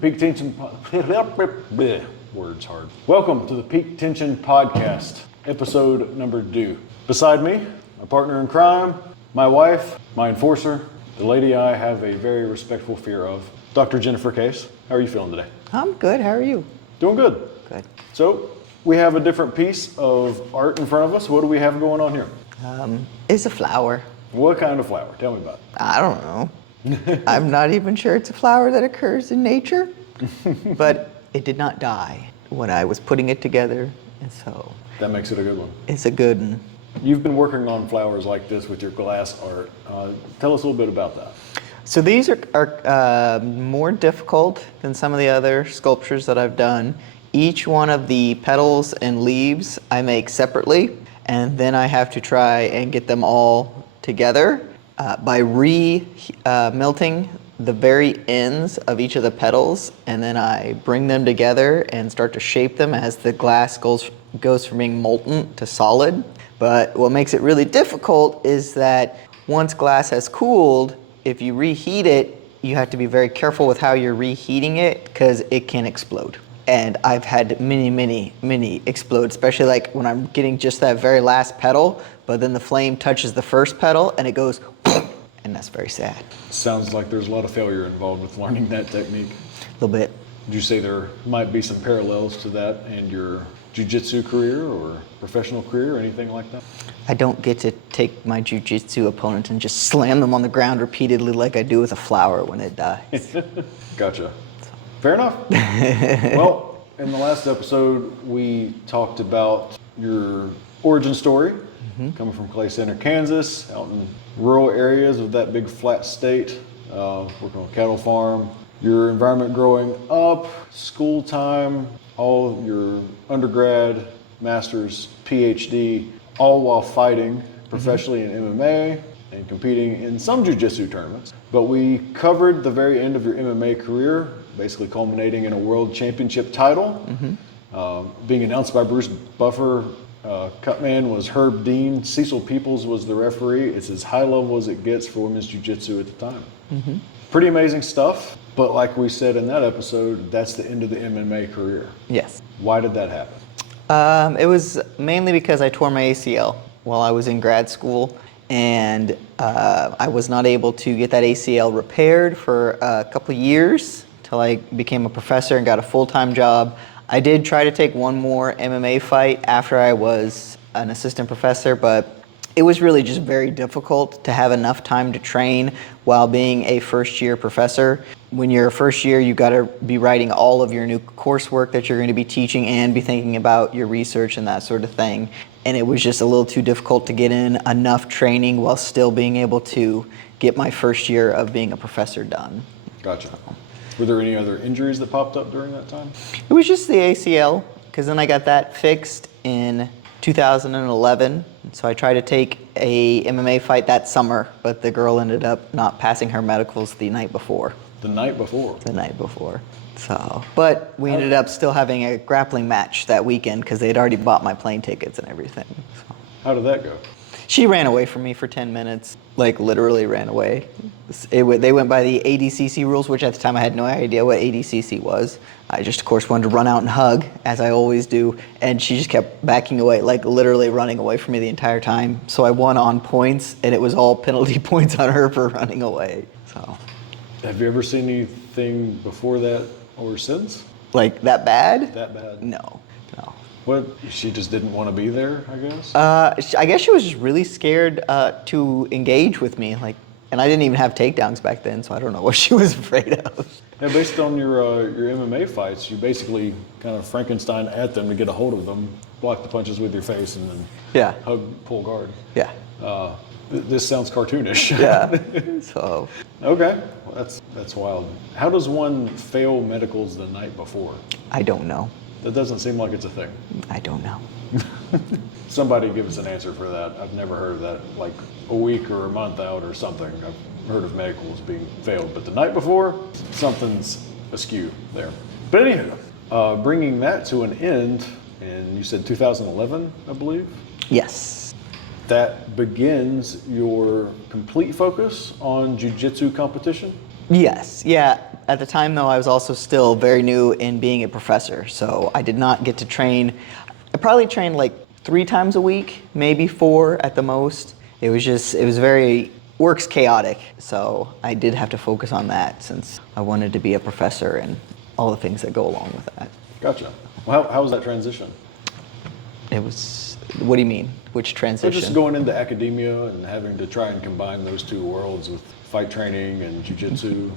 Peak Tension words hard. Welcome to the Peak Tension Podcast, episode number 2. Beside me, my partner in crime, my wife, my enforcer, the lady I have a very respectful fear of, Dr. Jennifer Case. How are you feeling today? I'm good. How are you? Doing good. Good. So, we have a different piece of art in front of us. What do we have going on here? It's a flower. What kind of flower? Tell me about it. I don't know. I'm not even sure it's a flower that occurs in nature, but it did not die when I was putting it together, and so. That makes it a good one. It's a good one. You've been working on flowers like this with your glass art. Tell us a little bit about that. So these are more difficult than some of the other sculptures that I've done. Each one of the petals and leaves I make separately, and then I have to try and get them all together by melting the very ends of each of the petals, and then I bring them together and start to shape them as the glass goes from being molten to solid. But what makes it really difficult is that once glass has cooled, if you reheat it, you have to be very careful with how you're reheating it because it can explode. And I've had many explode, especially like when I'm getting just that very last petal, but then the flame touches the first petal and it goes, and that's very sad. Sounds like there's a lot of failure involved with learning that technique. A little bit. Would you say there might be some parallels to that and your jiu-jitsu career or professional career or anything like that? I don't get to take my jiu-jitsu opponent and just slam them on the ground repeatedly like I do with a flower when it dies. Gotcha. Fair enough. Well, in the last episode, we talked about your origin story, coming from Clay Center, Kansas, out in rural areas of that big flat state, working on a cattle farm, your environment growing up, school time, all your undergrad, master's, PhD, all while fighting professionally in MMA and competing in some jiu-jitsu tournaments. But we covered the very end of your MMA career, basically culminating in a world championship title, being announced by Bruce Buffer. Cutman was Herb Dean. Cecil Peoples was the referee. It's as high level as it gets for women's jiu-jitsu at the time. Pretty amazing stuff, but like we said in that episode, that's the end of the MMA career. Yes. Why did that happen? It was mainly because I tore my ACL while I was in grad school, and I was not able to get that ACL repaired for a couple of years till I became a professor and got a full-time job. I did try to take one more MMA fight after I was an assistant professor, but it was really just very difficult to have enough time to train while being a first-year professor. When you're a first year, you got to be writing all of your new coursework that you're going to be teaching and be thinking about your research and that sort of thing. And it was just a little too difficult to get in enough training while still being able to get my first year of being a professor done. Gotcha. Were there any other injuries that popped up during that time? It was just the ACL, because then I got that fixed in 2011. So I tried to take a MMA fight that summer, but the girl ended up not passing her medicals the night before. The night before? The night before. So, but we ended up still having a grappling match that weekend because they'd already bought my plane tickets and everything. So. How did that go? She ran away from me for 10 minutes, like literally ran away. They went by the ADCC rules, which at the time I had no idea what ADCC was. I just, of course, wanted to run out and hug, as I always do, and she just kept backing away, like literally running away from me the entire time. So I won on points, and it was all penalty points on her for running away. So. Have you ever seen anything before that or since? Like that bad? That bad? No. What, she just didn't want to be there, I guess? I guess she was just really scared to engage with me, and I didn't even have takedowns back then, so I don't know what she was afraid of. Yeah, based on your MMA fights, you basically kind of Frankenstein at them to get a hold of them, block the punches with your face, and then hug, pull guard. Yeah. This sounds cartoonish. Yeah. So. Okay, well, that's wild. How does one fail medicals the night before? I don't know. That doesn't seem like it's a thing. I don't know. Somebody give us an answer for that. I've never heard of that, like a week or a month out or something. I've heard of medicals being failed, but the night before, something's askew there. But anywho, bringing that to an end, and you said 2011, I believe? Yes. That begins your complete focus on jiu-jitsu competition? Yes, yeah. At the time, though, I was also still very new in being a professor, so I did not get to train. I probably trained like 3 times a week, maybe 4 at the most. It was very, work's chaotic, so I did have to focus on that since I wanted to be a professor and all the things that go along with that. Gotcha. Well, how was that transition? It was, what do you mean? Which So transition? just going into academia and having to try and combine those 2 worlds with fight training and jiu-jitsu.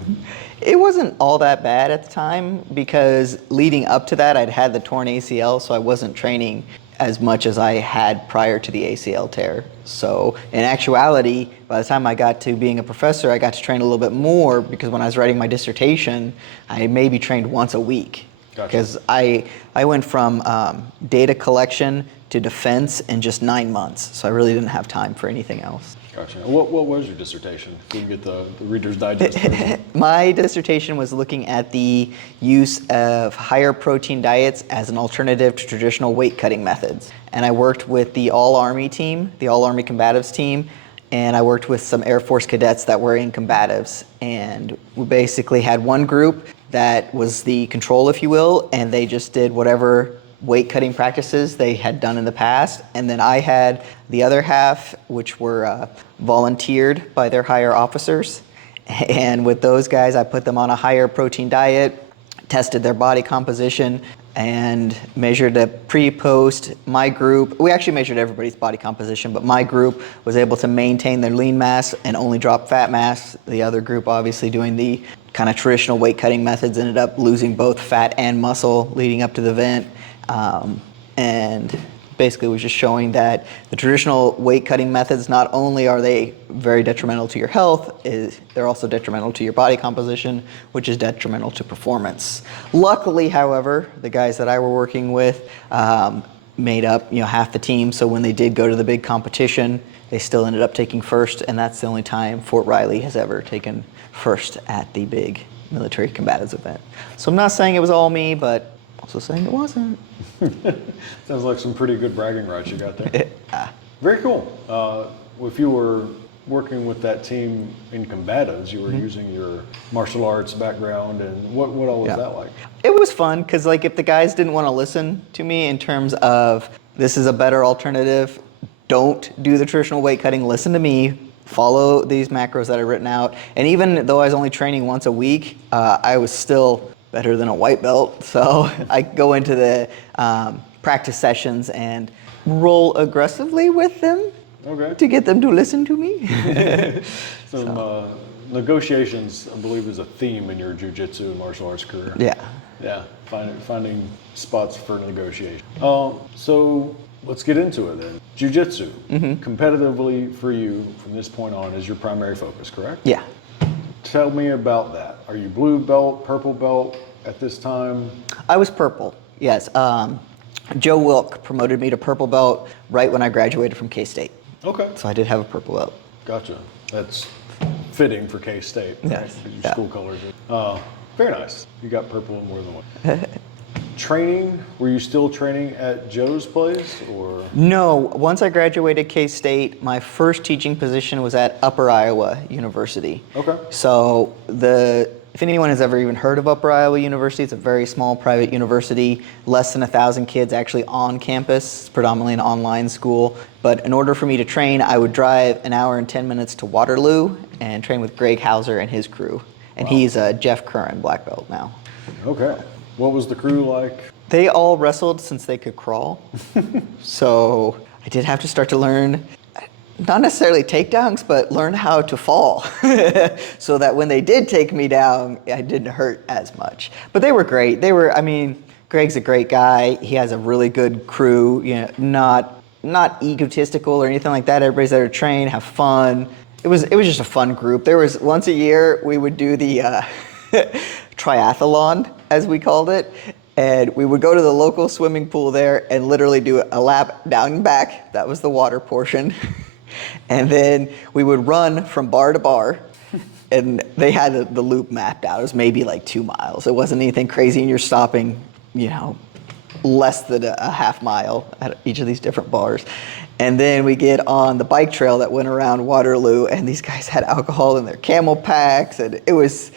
It wasn't all that bad at the time because leading up to that, I'd had the torn ACL, so I wasn't training as much as I had prior to the ACL tear. So in actuality, by the time I got to being a professor, I got to train a little bit more because when I was writing my dissertation, I maybe trained once a week. Gotcha. Because I went from data collection to defense in just 9 months, so I really didn't have time for anything else. Gotcha. What was your dissertation? If we can get the Reader's Digest version. My dissertation was looking at the use of higher protein diets as an alternative to traditional weight cutting methods. And I worked with the All-Army team, the All-Army Combatives team, and I worked with some Air Force cadets that were in combatives. And we basically had one group that was the control, if you will, and they just did whatever weight cutting practices they had done in the past. And then I had the other half, which were volunteered by their higher officers. And with those guys, I put them on a higher protein diet, tested their body composition, and measured a pre-post. My group, we actually measured everybody's body composition, but my group was able to maintain their lean mass and only drop fat mass. The other group, obviously doing the kind of traditional weight cutting methods, ended up losing both fat and muscle leading up to the event. And basically was just showing that the traditional weight cutting methods, not only are they very detrimental to your health, they're also detrimental to your body composition, which is detrimental to performance. Luckily, however, the guys that I were working with made up half the team, so when they did go to the big competition, they still ended up taking first, and that's the only time Fort Riley has ever taken first at the big military combatives event. So I'm not saying it was all me, but also saying it wasn't. Sounds like some pretty good bragging rights you got there. Very cool. If you were working with that team in combatives, you were using your martial arts background, and what all was that like? It was fun because if the guys didn't want to listen to me in terms of this is a better alternative, don't do the traditional weight cutting, listen to me, follow these macros that I've written out. And even though I was only training once a week, I was still better than a white belt. So I go into the practice sessions and roll aggressively with them to get them to listen to me. Some negotiations, I believe, is a theme in your jiu-jitsu and martial arts career. Yeah, finding spots for negotiation. So let's get into it then. Jiu-jitsu, competitively for you from this point on, is your primary focus, correct? Yeah. Tell me about that. Are you blue belt, purple belt at this time? I was purple, yes. Joe Wilk promoted me to purple belt right when I graduated from K-State. Okay. So I did have a purple belt. Gotcha. That's fitting for K-State. Right? Yes. Your school colors. Very nice. You got purple in more than one. Training, were you still training at Joe's place or? No, once I graduated K-State, my first teaching position was at Upper Iowa University. Okay. So if anyone has ever even heard of Upper Iowa University, it's a very small private university, less than 1,000 kids actually on campus. It's predominantly an online school. But in order for me to train, I would drive 1 hour and 10 minutes to Waterloo and train with Greg Hauser and his crew. And he's a Jeff Curran black belt now. Okay. What was the crew like? They all wrestled since they could crawl. So I did have to start to learn, not necessarily takedowns, but learn how to fall so that when they did take me down, I didn't hurt as much. But they were great. Greg's a great guy. He has a really good crew, not egotistical or anything like that. Everybody's there to train, have fun. It was just a fun group. There was once a year we would do the triathlon, as we called it, and we would go to the local swimming pool there and literally do a lap down and back. That was the water portion. And then we would run from bar to bar, and they had the loop mapped out. It was maybe like 2 miles. It wasn't anything crazy, and you're stopping, less than a half mile at each of these different bars. And then we get on the bike trail that went around Waterloo, and these guys had alcohol in their camel packs, and it was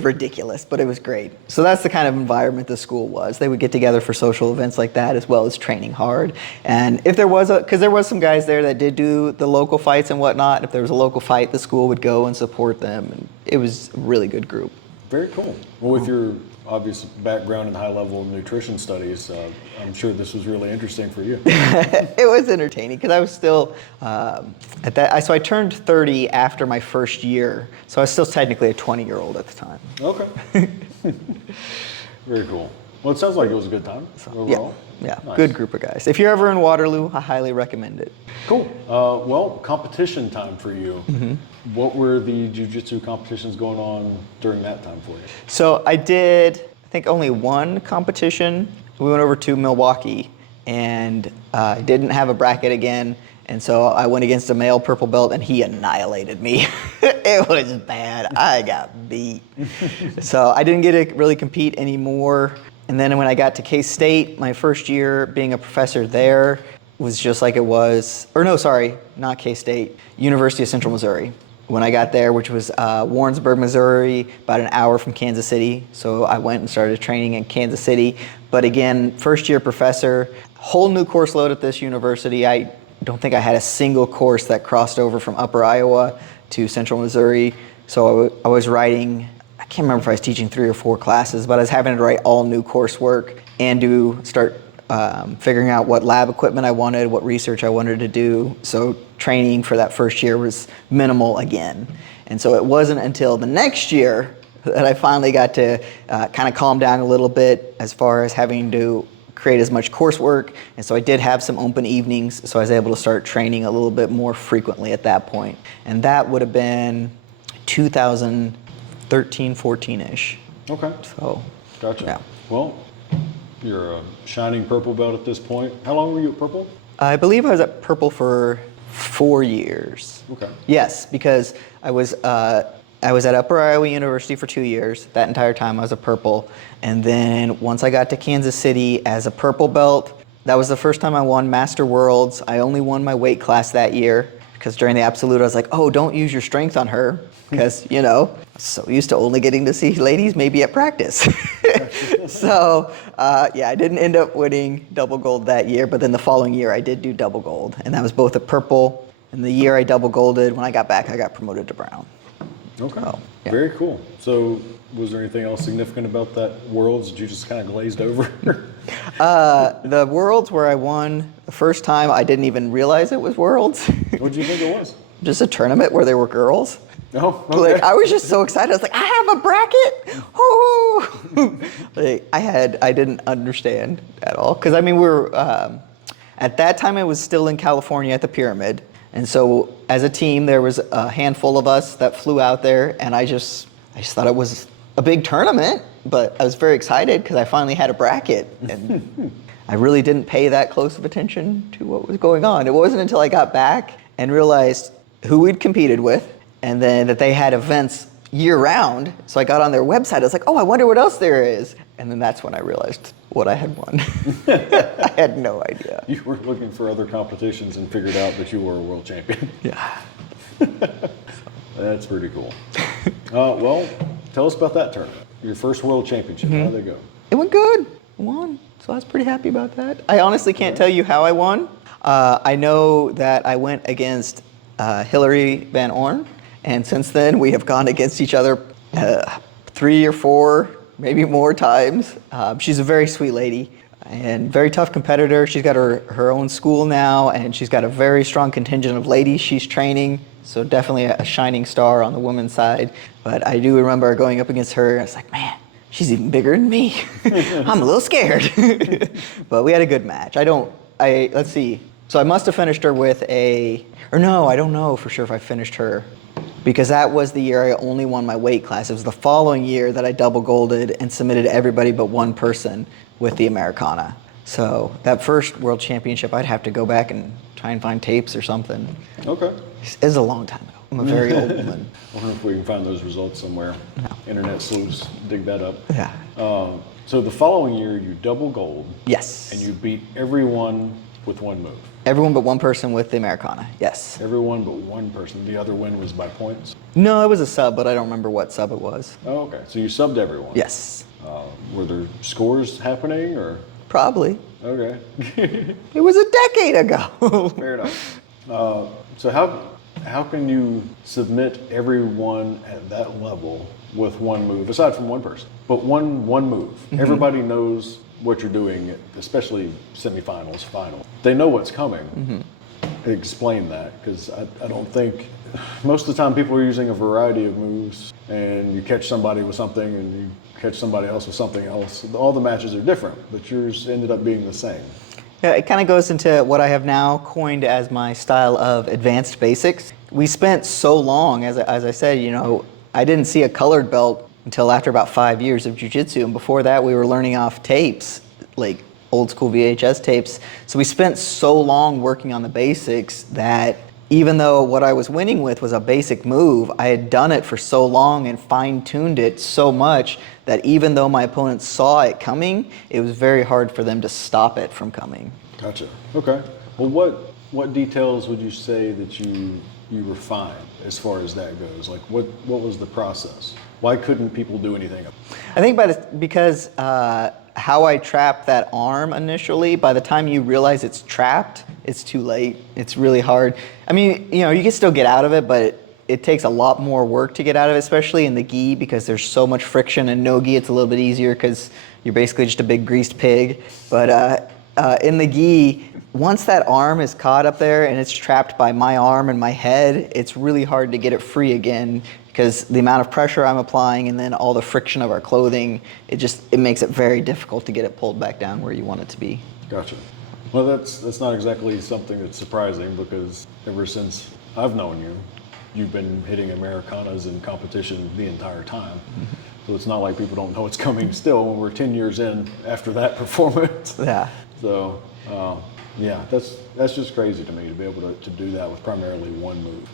ridiculous, but it was great. So that's the kind of environment the school was. They would get together for social events like that, as well as training hard. And if there was because there was some guys there that did do the local fights and whatnot. If there was a local fight, the school would go and support them, and it was a really good group. Very cool. Well, with your obvious background in high-level nutrition studies, I'm sure this was really interesting for you. It was entertaining because I was still at that. So I turned 30 after my first year, so I was still technically a 20-year-old at the time. Okay. Very cool. Well, it sounds like it was a good time overall. Yeah, Nice. Good group of guys. If you're ever in Waterloo, I highly recommend it. Cool. Well, competition time for you. Mm-hmm. What were the jiu-jitsu competitions going on during that time for you? So I did, I think, only one competition. We went over to Milwaukee, and I didn't have a bracket again. And so I went against a male purple belt, and he annihilated me. It was bad. I got beat. So I didn't get to really compete anymore. And then when I got to K-State, my first year being a professor there was just like it was, or no, sorry, not K-State, University of Central Missouri. When I got there, which was Warrensburg, Missouri, about an hour from Kansas City. So I went and started training in Kansas City. But again, first year professor, whole new course load at this university. I don't think I had a single course that crossed over from Upper Iowa to Central Missouri. So I was writing, I can't remember if I was teaching 3 or 4 classes, but I was having to write all new coursework and start figuring out what lab equipment I wanted, what research I wanted to do. So training for that first year was minimal again. And so it wasn't until the next year that I finally got to kind of calm down a little bit as far as having to create as much coursework. And so I did have some open evenings, so I was able to start training a little bit more frequently at that point. And that would have been 2013, 14-ish. Okay. So, Gotcha. yeah. Well, you're a shining purple belt at this point. How long were you at purple? I believe I was at purple for 4 years. Okay. Yes, because I was at Upper Iowa University for 2 years. That entire time I was a purple. And then once I got to Kansas City as a purple belt, that was the first time I won Master Worlds. I only won my weight class that year because during the absolute I was like, oh, don't use your strength on her. Because, so used to only getting to see ladies maybe at practice. So, I didn't end up winning double gold that year, but then the following year I did do double gold. And that was both a purple, and the year I double golded, when I got back, I got promoted to brown. Okay. So, yeah. Very cool. So was there anything else significant about that Worlds that you just kind of glazed over? The Worlds where I won the first time, I didn't even realize it was Worlds. What did you think it was? Just a tournament where there were girls. Oh, okay. Like, I was just so excited. I was like, I have a bracket. Woo! I didn't understand at all. Because, we were, at that time, I was still in California at the Pyramid. And so as a team, there was a handful of us that flew out there. And I just thought it was a big tournament. But I was very excited because I finally had a bracket. And I really didn't pay that close of attention to what was going on. It wasn't until I got back and realized who we'd competed with, and then that they had events year-round. So I got on their website. I was like, oh, I wonder what else there is. And then that's when I realized what I had won. I had no idea. You were looking for other competitions and figured out that you were a world champion. Yeah. That's pretty cool. Well, tell us about that tournament. Your first world championship. How did it go? It went good. I won. So I was pretty happy about that. I honestly can't tell you how I won. I know that I went against Hillary Van Orn. And since then, we have gone against each other 3 or 4, maybe more times. She's a very sweet lady and very tough competitor. She's got her own school now, and she's got a very strong contingent of ladies she's training. So definitely a shining star on the women's side. But I do remember going up against her. I was like, man, she's even bigger than me. I'm a little scared. But we had a good match. Let's see. So I must have finished her with I don't know for sure if I finished her. Because that was the year I only won my weight class. It was the following year that I double golded and submitted everybody but one person with the Americana. So that first world championship, I'd have to go back and try and find tapes or something. Okay. It was a long time ago. I'm a very old woman. I wonder if we can find those results somewhere. No. Internet sleuths, dig that up. Yeah. So the following year, you double gold. Yes. And you beat everyone with one move. Everyone but one person with the Americana, yes. Everyone but one person. The other win was by points? No, it was a sub, but I don't remember what sub it was. Oh, okay. So you subbed everyone? Yes. Were there scores happening, or? Probably. Okay. It was a decade ago. Fair enough. So how can you submit everyone at that level with one move, aside from one person? But one move. Mm-hmm. Everybody knows what you're doing, especially semifinals, finals. They know what's coming. Mm-hmm. Explain that, because I don't think, most of the time people are using a variety of moves, and you catch somebody with something and you catch somebody else with something else. All the matches are different, but yours ended up being the same. Yeah, it kind of goes into what I have now coined as my style of advanced basics. We spent so long, as I said, I didn't see a colored belt until after about 5 years of jiu-jitsu, and before that we were learning off tapes, like old school VHS tapes. So we spent so long working on the basics that even though what I was winning with was a basic move, I had done it for so long and fine-tuned it so much that even though my opponents saw it coming, it was very hard for them to stop it from coming. Gotcha. Okay. Well, what details would you say that you refined as far as that goes? Like, what was the process? Why couldn't people do anything? I think because how I trapped that arm initially, by the time you realize it's trapped, it's too late. It's really hard. I mean, you can still get out of it, but it takes a lot more work to get out of it, especially in the gi, because there's so much friction. And no gi, it's a little bit easier because you're basically just a big greased pig. But in the gi, once that arm is caught up there and it's trapped by my arm and my head, it's really hard to get it free again, because the amount of pressure I'm applying and then all the friction of our clothing, it makes it very difficult to get it pulled back down where you want it to be. Gotcha. Well, that's not exactly something that's surprising, because ever since I've known you, you've been hitting Americanas in competition the entire time. Mm-hmm. So it's not like people don't know it's coming still when we're 10 years in after that performance. Yeah. So, yeah, that's just crazy to me to be able to do that with primarily one move.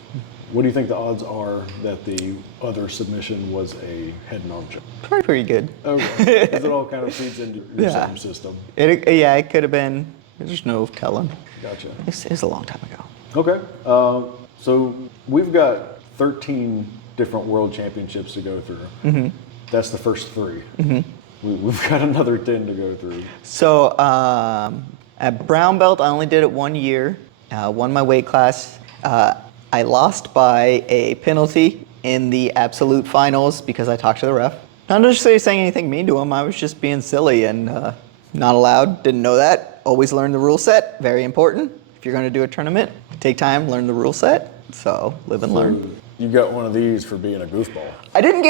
What do you think the odds are that the other submission was a head and arm choke? Probably pretty good. Okay. Because it all kind of feeds into your same system. It could have been. There's no telling. Gotcha. It's a long time ago. Okay. So we've got 13 different world championships to go through. Mm-hmm. That's the first 3. Mm-hmm. We've got another 10 to go through. So at brown belt, I only did it 1 year. Won my weight class. I lost by a penalty in the absolute finals because I talked to the ref. Not necessarily saying anything mean to him. I was just being silly and not allowed. Didn't know that. Always learn the rule set. Very important. If you're going to do a tournament, take time, learn the rule set. So live and learn. You got one of these for being a goofball. I didn't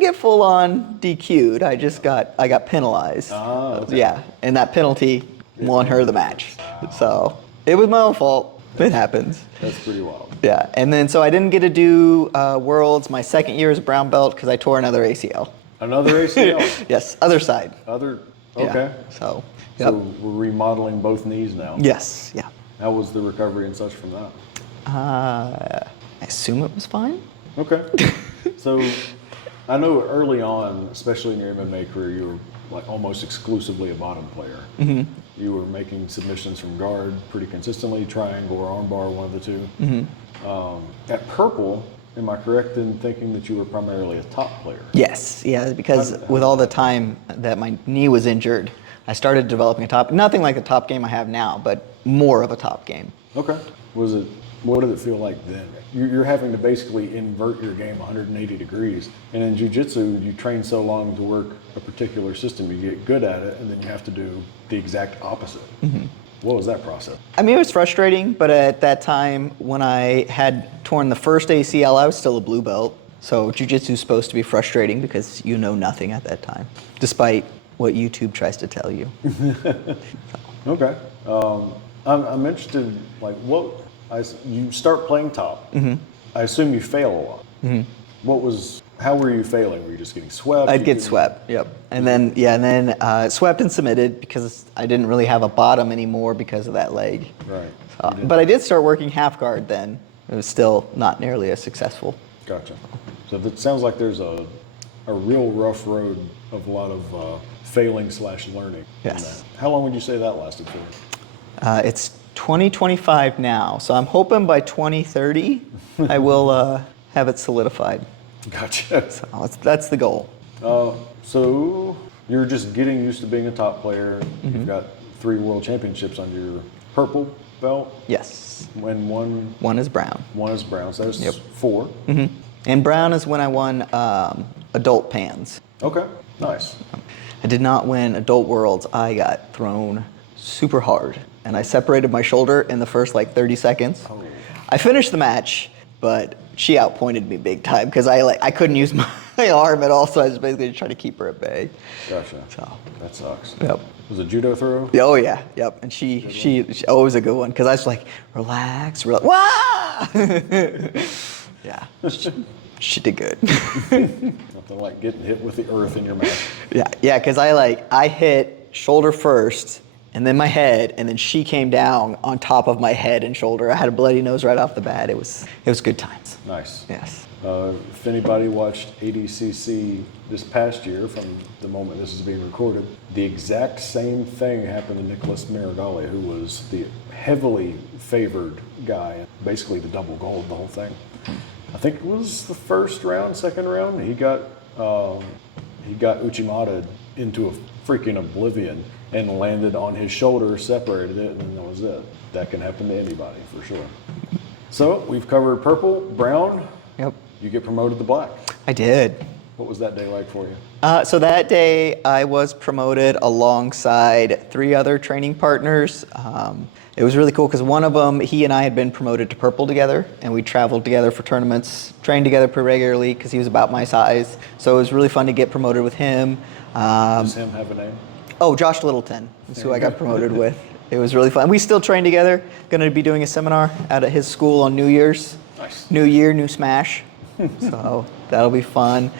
get full on DQ'd. I got penalized. Ah, okay. Yeah, and that penalty won her the match. So it was my own fault. It happens. That's pretty wild. Yeah, and then so I didn't get to do Worlds my second year as a brown belt because I tore another ACL. Another ACL? Yes, other side. Okay. Yeah, so we're remodeling both knees now. Yes, yeah. How was the recovery and such from that? I assume it was fine. Okay. So I know early on, especially in your MMA career, you were like almost exclusively a bottom player. Mm-hmm. You were making submissions from guard pretty consistently, triangle or armbar, one of the two. Mm-hmm. At purple, am I correct in thinking that you were primarily a top player? Yes, yeah, because with all the time that my knee was injured, I started developing nothing like the top game I have now, but more of a top game. Okay. What did it feel like then? You're having to basically invert your game 180 degrees. And in jiu-jitsu, you train so long to work a particular system, you get good at it, and then you have to do the exact opposite. Mm-hmm. What was that process? I mean, it was frustrating, but at that time, when I had torn the first ACL, I was still a blue belt. So jiu-jitsu is supposed to be frustrating because you know nothing at that time, despite what YouTube tries to tell you. Okay. I'm interested, like, you start playing top. Mm-hmm. I assume you fail a lot. Mm-hmm. How were you failing? Were you just getting swept? I'd get swept, yep. And then swept and submitted because I didn't really have a bottom anymore because of that leg. Right. But I did start working half guard then. it was still not nearly as successful. Gotcha. So it sounds like there's a real rough road of a lot of failing/learning. Yes. How long would you say that lasted for? It's 2025 now, so I'm hoping by 2030 I will have it solidified. Gotcha. So that's the goal. So you're just getting used to being a top player. You've got 3 world championships under your purple belt. Yes. When One is brown. one is brown, so there's 4. And brown is when I won adult pans. Okay, nice. I did not win adult worlds. I got thrown super hard, and I separated my shoulder in the first like 30 seconds. Oh. I finished the match, but she outpointed me big time because I couldn't use my arm at all, so I was basically trying to keep her at bay. Gotcha. So. That sucks. Yep. Was it judo throw? Oh yeah, yep. And she always a good one because I was like, relax. Wah! Yeah. She did good. Nothing like getting hit with the earth in your mouth. Yeah, because I hit shoulder first, and then my head, and then she came down on top of my head and shoulder. I had a bloody nose right off the bat. It was good times. Nice. Yes. If anybody watched ADCC this past year, from the moment this is being recorded, the exact same thing happened to Nicholas Marigali, who was the heavily favored guy, basically the double gold, the whole thing. I think it was the first round, second round. He got Uchimata into a freaking oblivion and landed on his shoulder, separated it, and that was it. That can happen to anybody for sure. So we've covered purple, brown. Yep. You get promoted to black. I did. What was that day like for you? So that day I was promoted alongside 3 other training partners. It was really cool because one of them, he and I had been promoted to purple together, and we traveled together for tournaments, trained together pretty regularly because he was about my size. So it was really fun to get promoted with him. Does him have a name? Oh, Josh Littleton is who I got promoted with. It was really fun. We still train together. Going to be doing a seminar out at his school on New Year's. Nice. New Year, new smash. So that'll be fun.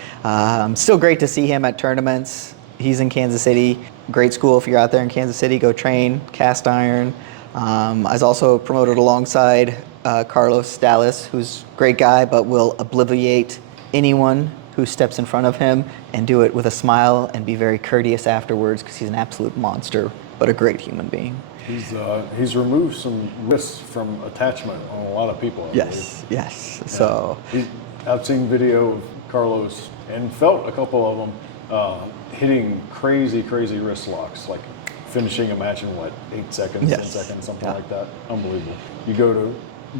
Still great to see him at tournaments. He's in Kansas City. Great school if you're out there in Kansas City. Go train, cast iron. I was also promoted alongside Carlos Dallas, who's a great guy, but will obliviate anyone who steps in front of him and do it with a smile and be very courteous afterwards because he's an absolute monster, but a great human being. He's removed some risks from attachment on a lot of people. I Yes. Yeah. So I've seen video of Carlos and felt a couple of them hitting crazy wrist locks, like finishing a match in 8 seconds, Yes. 10 seconds, something Yeah. like that. Unbelievable. You go to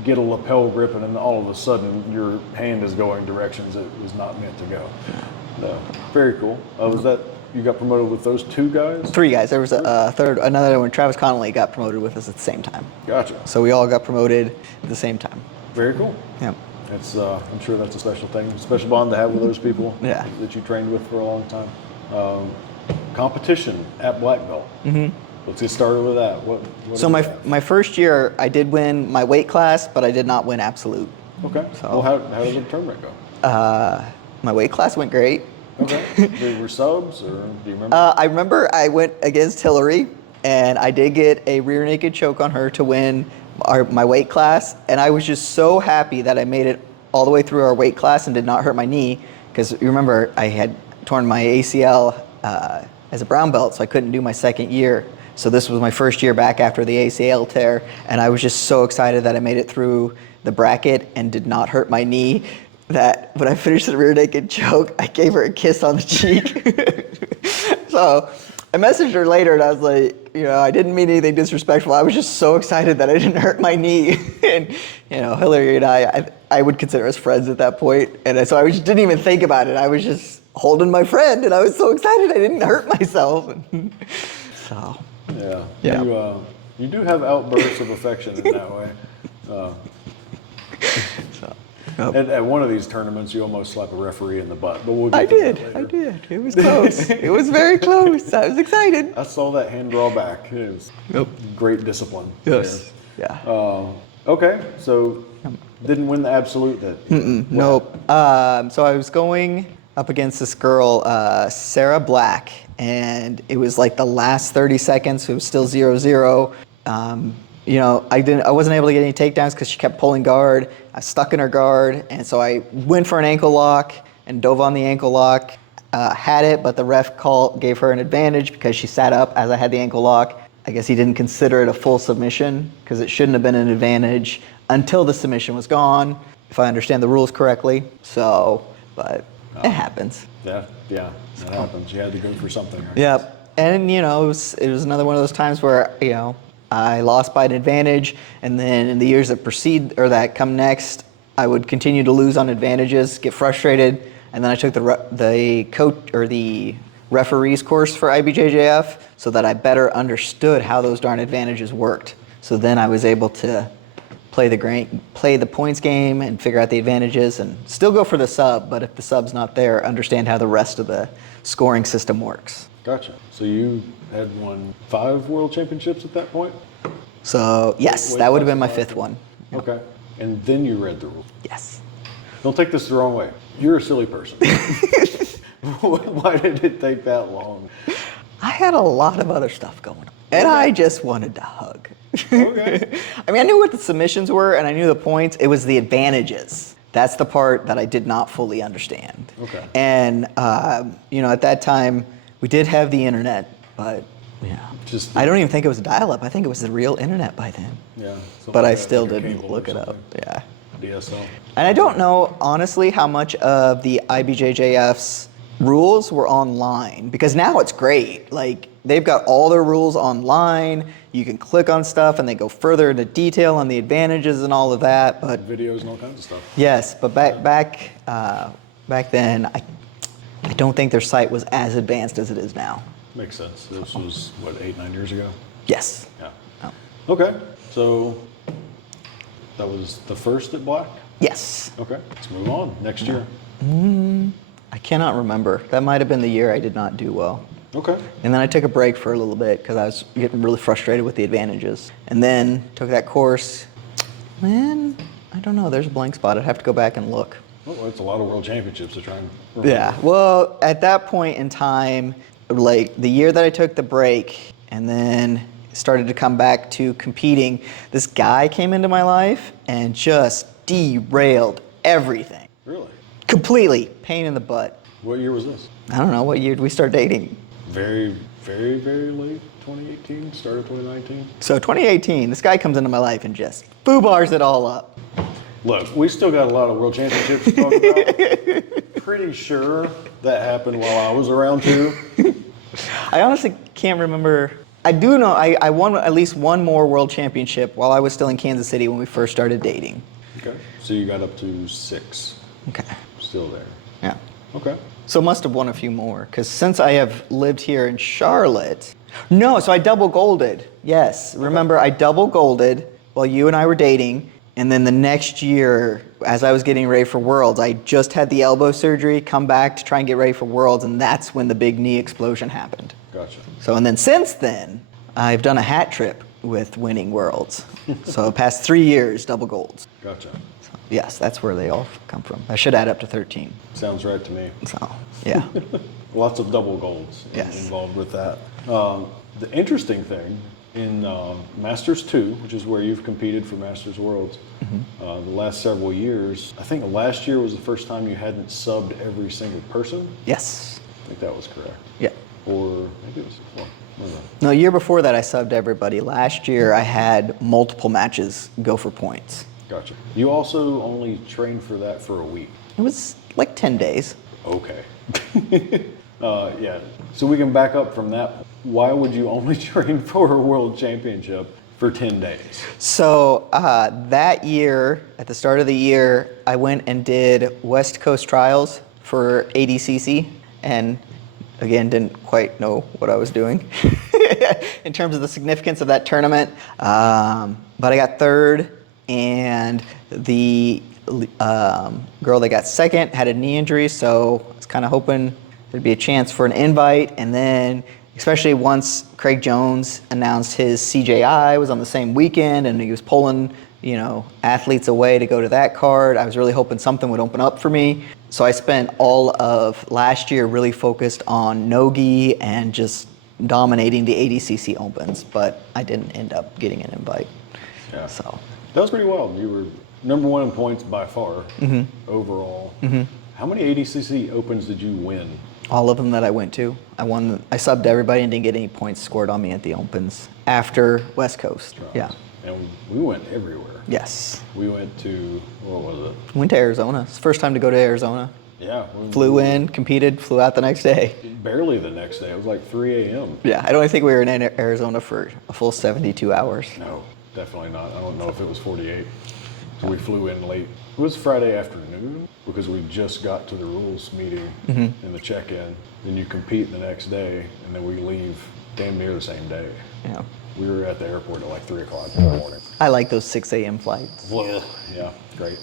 get a lapel grip and then all of a sudden your hand is going directions it was not meant to go. No. Very cool. Was that you got promoted with those 2 guys? 3 guys. There was a third, another one. Travis Connolly got promoted with us at the same time. Gotcha. So we all got promoted at the same time. Very cool. Yep. It's I'm sure that's a special thing, special bond to have with those people Yeah. that you trained with for a long time. Competition at black belt. Mm-hmm. Let's get started with that. What So do we have? my first year, I did win my weight class, but I did not win absolute. Okay. So- Well, how did the tournament go? My weight class went great. Okay. They were subs, or do you remember? I remember I went against Hillary, and I did get a rear naked choke on her to win my weight class, and I was just so happy that I made it all the way through our weight class and did not hurt my knee, because you remember I had torn my ACL as a brown belt, so I couldn't do my second year. So this was my first year back after the ACL tear, and I was just so excited that I made it through the bracket and did not hurt my knee, that when I finished the rear naked choke, I gave her a kiss on the cheek. So I messaged her later and I was like, I didn't mean anything disrespectful. I was just so excited that I didn't hurt my knee. And, Hillary and I would consider us friends at that point. And so I just didn't even think about it. I was just holding my friend and I was so excited I didn't hurt myself. So. Yeah. You do have outbursts of affection in that way. At one of these tournaments, you almost slap a referee in the butt, but we'll get to that later. I did. It was close. It was very close. I was excited. I saw that hand draw back. It was great discipline. Yes. Yeah. Okay, so didn't win the absolute then? Nope. So I was going up against this girl, Sarah Black, and it was like the last 30 seconds. It was still 0-0. I wasn't able to get any takedowns because she kept pulling guard. I was stuck in her guard, and so I went for an ankle lock and dove on the ankle lock. Had it, but the ref gave her an advantage because she sat up as I had the ankle lock. I guess he didn't consider it a full submission because it shouldn't have been an advantage until the submission was gone, if I understand the rules correctly. So, but it happens. Yeah, that happens. You had to go for something, right? Yep. And, it was another one of those times where, I lost by an advantage, and then in the years that come next, I would continue to lose on advantages, get frustrated, and then I took the coach or the referees course for IBJJF so that I better understood how those darn advantages worked. So then I was able to play the points game and figure out the advantages and still go for the sub, but if the sub's not there, understand how the rest of the scoring system works. Gotcha. So you had won 5 world championships at that point? So yes, that would have been my 5th one. Okay. And then you read the rules. Yes. Don't take this the wrong way. You're a silly person. Why did it take that long? I had a lot of other stuff going on, and I just wanted to hug. Okay. I mean, I knew what the submissions were, and I knew the points. It was the advantages. That's the part that I did not fully understand. Okay. And, at that time, we did have the internet, but, I don't even think it was dial-up. I think it was the real internet by then. Yeah. But I still didn't look it up. Yeah. DSL. And I don't know, honestly, how much of the IBJJF's rules were online, because now it's great. Like, they've got all their rules online. You can click on stuff and they go further into detail on the advantages and all of that. But videos and all kinds of stuff. yes, but back then, I don't think their site was as advanced as it is now. Makes sense. This was, 8-9 years ago? Yes. Yeah. Oh. Okay. So that was the first at Black? Yes. Okay. Let's move on. Next year. I cannot remember. That might have been the year I did not do well. Okay. And then I took a break for a little bit because I was getting really frustrated with the advantages. And then took that course. Man, I don't know. There's a blank spot. I'd have to go back and look. Well, that's a lot of world championships to try and remember. Yeah. Well, at that point in time, like the year that I took the break and then started to come back to competing, this guy came into my life and just derailed everything. Really? Completely. Pain in the butt. What year was this? I don't know. What year did we start dating? Very, very, very late 2018, start of 2019. So 2018, this guy comes into my life and just foo-bars it all up. Look, we still got a lot of world championships to talk about. Pretty sure that happened while I was around too. I honestly can't remember. I do know I won at least one more world championship while I was still in Kansas City when we first started dating. Okay. So you got up to 6. Okay. Still there. Yeah. Okay. So must have won a few more, because since I have lived here in Charlotte, no, so I double golded. Yes, remember I double golded while you and I were dating, and then the next year, as I was getting ready for Worlds, I just had the elbow surgery, come back to try and get ready for Worlds, and that's when the big knee explosion happened. Gotcha. So, and then since then, I've done a hat trip with winning Worlds. So past 3 years, double golds. Gotcha. Yes, that's where they all come from. I should add up to 13. Sounds right to me. So, yeah. Lots of double golds involved with that. The interesting thing in Masters 2, which is where you've competed for Masters Worlds, the last several years, I think last year was the first time you hadn't subbed every single person. Yes. I think that was correct. Yeah. Or maybe it was before. No, year before that I subbed everybody. Last year I had multiple matches go for points. Gotcha. You also only trained for that for a week. It was like 10 days. Okay. Yeah. So we can back up from that. Why would you only train for a world championship for 10 days? So that year, at the start of the year, I went and did West Coast trials for ADCC, and again, didn't quite know what I was doing in terms of the significance of that tournament. But I got third, and the girl that got second had a knee injury, so I was kind of hoping there'd be a chance for an invite. And then, especially once Craig Jones announced his CJI was on the same weekend, and he was pulling, athletes away to go to that card, I was really hoping something would open up for me. So I spent all of last year really focused on no-gi and just dominating the ADCC Opens, but I didn't end up getting an invite. Yeah. So That was pretty wild. You were number one in points by far overall. How many ADCC Opens did you win? all of them that I went to, I subbed everybody and didn't get any points scored on me at the Opens after West Coast. Yeah. And we went everywhere. Yes. We went to, what was it? Went to Arizona. It's the first time to go to Arizona. Yeah. Flew in, competed, flew out the next day. Barely the next day. It was like 3 a.m. Yeah, I don't think we were in Arizona for a full 72 hours. No, definitely not. I don't know if it was 48. So we flew in late. It was Friday afternoon because we just got to the rules meeting and the check-in. Then you compete the next day, and then we leave damn near the same day. Yeah. We were at the airport at like 3 o'clock in the morning. I like those 6 a.m. flights. Yeah, great.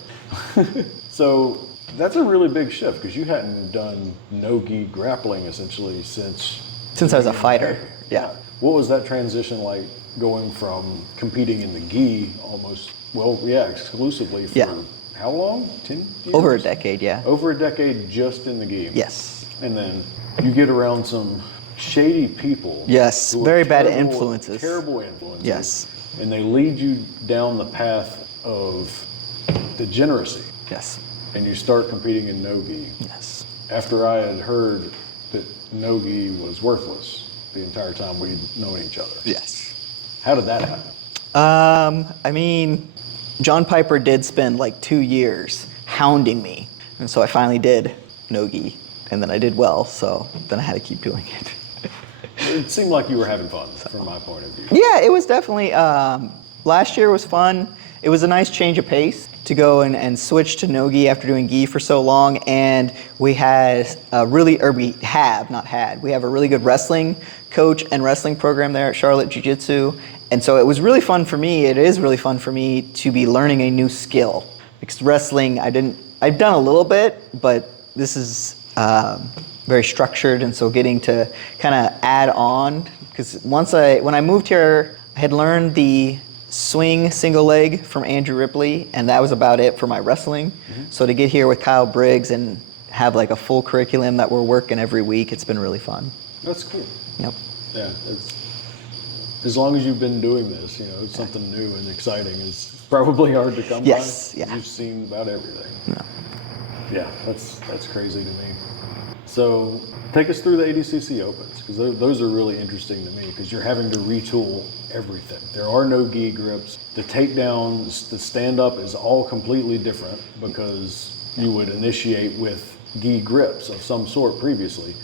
So that's a really big shift because you hadn't done no-gi grappling essentially since I was a fighter. Yeah. What was that transition like going from competing in the gi almost, exclusively for how long? 10 years? Over a decade, yeah. Over a decade just in the gi. Yes. And then you get around some shady people. Yes, who are very bad terrible- influences. Terrible influences. Yes. And they lead you down the path of degeneracy. Yes. And you start competing in no-gi. Yes. After I had heard that no-gi was worthless the entire time we'd known each other. Yes. How did that happen? I mean, John Piper did spend like 2 years hounding me. And so I finally did no-gi. And then I did well, so then I had to keep doing it. It seemed like you were having fun from my point of view. Yeah, it was definitely, last year was fun. It was a nice change of pace to go and switch to no-gi after doing gi for so long. And we had we have a really good wrestling coach and wrestling program there at Charlotte Jiu Jitsu. And so it was really fun for me. It is really fun for me to be learning a new skill. Because wrestling, I've done a little bit, but this is very structured. And so getting to kind of add on, because when I moved here, I had learned the swing single leg from Andrew Ripley, and that was about it for my wrestling. So to get here with Kyle Briggs and have like a full curriculum that we're working every week, it's been really fun. That's cool. Yep. Yeah, as long as you've been doing this, it's something new and exciting. It's probably hard to come by. Yes, yeah. You've seen about everything. No. Yeah, that's crazy to me. So take us through the ADCC Opens, because those are really interesting to me, because you're having to retool everything. There are no gi grips. The takedowns, the stand-up is all completely different because you would initiate with gi grips of some sort previously.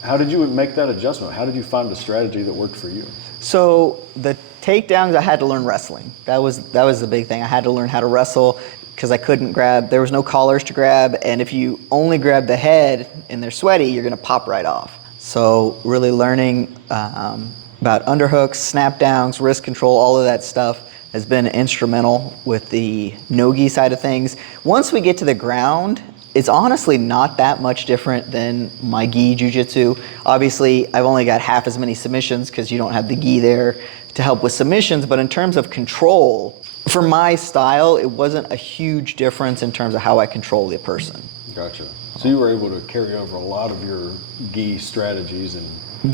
How did you make that adjustment? How did you find a strategy that worked for you? So the takedowns, I had to learn wrestling. That was the big thing. I had to learn how to wrestle because I couldn't grab. There was no collars to grab, and if you only grab the head and they're sweaty, you're going to pop right off. So really learning about underhooks, snap downs, wrist control, all of that stuff has been instrumental with the no-gi side of things. Once we get to the ground, it's honestly not that much different than my gi jiu-jitsu. Obviously, I've only got half as many submissions because you don't have the gi there to help with submissions, but in terms of control, for my style, it wasn't a huge difference in terms of how I control the person. Gotcha. So you were able to carry over a lot of your gi strategies and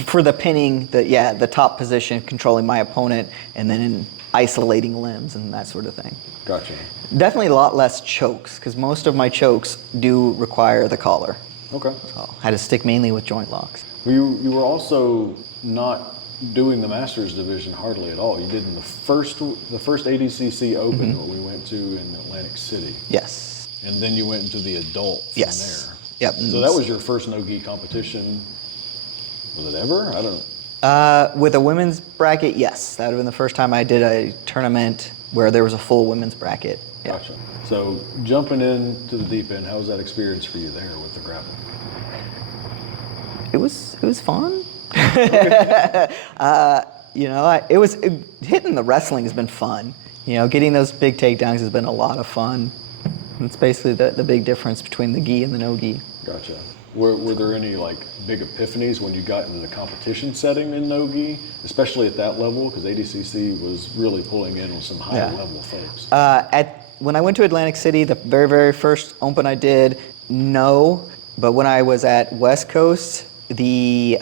for the pinning, the top position, controlling my opponent, and then in isolating limbs and that sort of thing. Gotcha. Definitely a lot less chokes, because most of my chokes do require the collar. Okay. So I had to stick mainly with joint locks. You were also not doing the Masters division hardly at all. You did in the first ADCC Open that we went to in Atlantic City. Yes. And then you went into the adult from Yes. there. Yep. So that was your first no-gi competition. Was it ever? I don't. With a women's bracket, yes. That would have been the first time I did a tournament where there was a full women's bracket. Yeah. Gotcha. So jumping into the deep end, how was that experience for you there with the grappling? It was fun. Hitting the wrestling has been fun. Getting those big takedowns has been a lot of fun. It's basically the big difference between the gi and the no gi. Gotcha. Were there any big epiphanies when you got into the competition setting in no gi, especially at that level? Because ADCC was really pulling in with some higher level folks. When I went to Atlantic City, the very, very first Open I did, no. But when I was at West Coast, the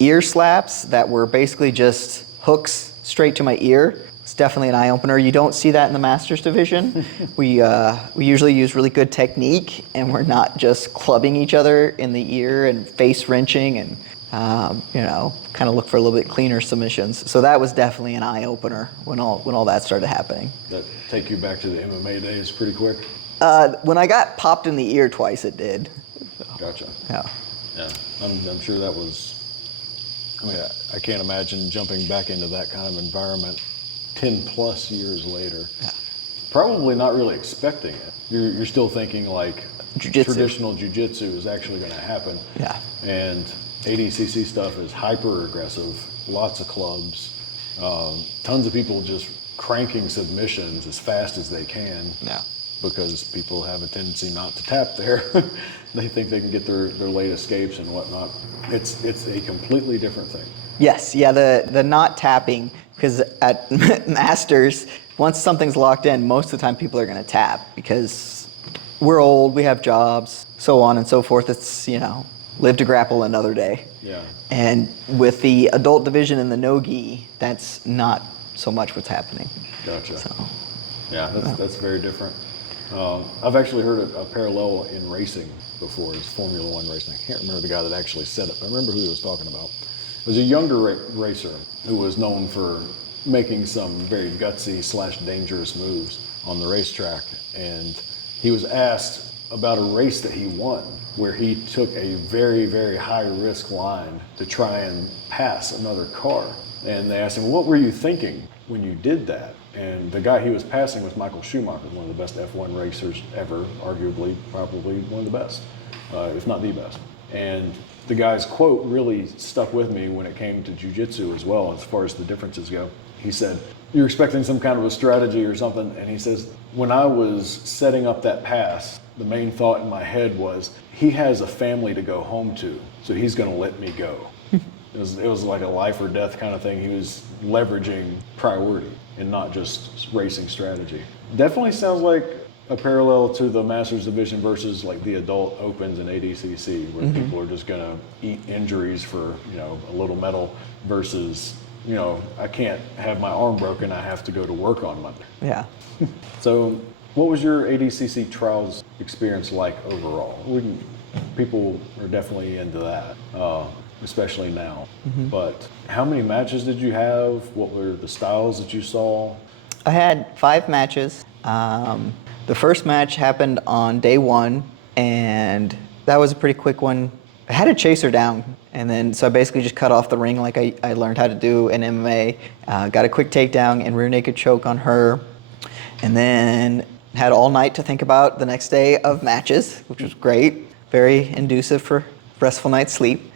ear slaps that were basically just hooks straight to my ear. It's definitely an eye-opener. You don't see that in the Masters division. We usually use really good technique, and we're not just clubbing each other in the ear and face wrenching and kind of look for a little bit cleaner submissions. So that was definitely an eye-opener when all that started happening. That take you back to the MMA days pretty quick? When I got popped in the ear twice, it did. Gotcha. Yeah. Yeah, I'm sure that was, I can't imagine jumping back into that kind of environment 10 plus years later. Yeah. Probably not really expecting it. You're still thinking like Jiu-Jitsu. Traditional jiu-jitsu is actually going to happen. Yeah. And ADCC stuff is hyper aggressive, lots of clubs, tons of people just cranking submissions as fast as they can. Yeah. Because people have a tendency not to tap there. They think they can get their late escapes and whatnot. It's a completely different thing. Yes, yeah, the not tapping, because at Masters, once something's locked in, most of the time people are going to tap because we're old, we have jobs, so on and so forth. It's, live to grapple another day. Yeah. And with the adult division and the no-gi, that's not so much what's happening. Gotcha. So, yeah, that's very different. I've actually heard a parallel in racing before. It's Formula One racing. I can't remember the guy that actually said it, but I remember who he was talking about. It was a younger racer who was known for making some very gutsy / dangerous moves on the racetrack. And he was asked about a race that he won where he took a very, very high risk line to try and pass another car. And they asked him, what were you thinking when you did that? And the guy he was passing was Michael Schumacher, one of the best F1 racers ever, arguably, probably one of the best, if not the best. And the guy's quote really stuck with me when it came to jiu-jitsu as well, as far as the differences go. He said, you're expecting some kind of a strategy or something, and he says, when I was setting up that pass, the main thought in my head was, he has a family to go home to, so he's gonna let me go. It was like a life or death kind of thing. He was leveraging priority and not just racing strategy. Definitely sounds like a parallel to the Masters Division versus like the adult opens in ADCC, where people are just gonna eat injuries for a little medal versus I can't have my arm broken. I have to go to work on Monday. yeah. So, what was your ADCC trials experience like overall? People are definitely into that. Especially now. But how many matches did you have? What were the styles that you saw? I had 5 matches. The first match happened on day 1, and that was a pretty quick one. I had to chase her down, and then so I basically just cut off the ring like I learned how to do in MMA. Got a quick takedown and rear naked choke on her, and then had all night to think about the next day of matches, which was great. Very inducive for restful night's sleep.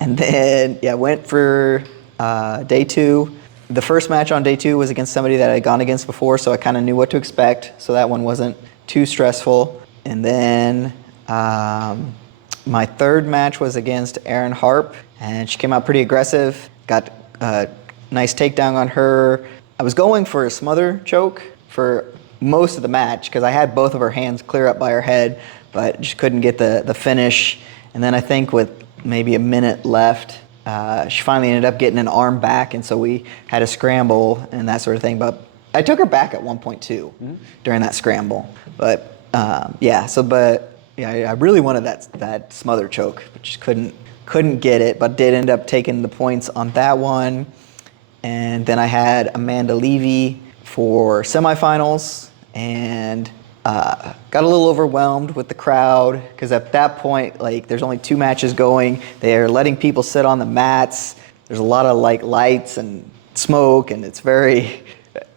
And then, went for day 2. The first match on day 2 was against somebody that I had gone against before, so I kind of knew what to expect. So that one wasn't too stressful. And then my third match was against Erin Harp, and she came out pretty aggressive. Got a nice takedown on her. I was going for a smother choke for most of the match because I had both of her hands clear up by her head, but just couldn't get the finish. And then I think with maybe a minute left, she finally ended up getting an arm back, and so we had a scramble and that sort of thing. But I took her back at 1.2 during that scramble. But I really wanted that smother choke, but just couldn't get it. But did end up taking the points on that one. And then I had Amanda Levy for semifinals, and got a little overwhelmed with the crowd because at that point, there's only 2 matches going. They're letting people sit on the mats. There's a lot of lights and smoke, and it's very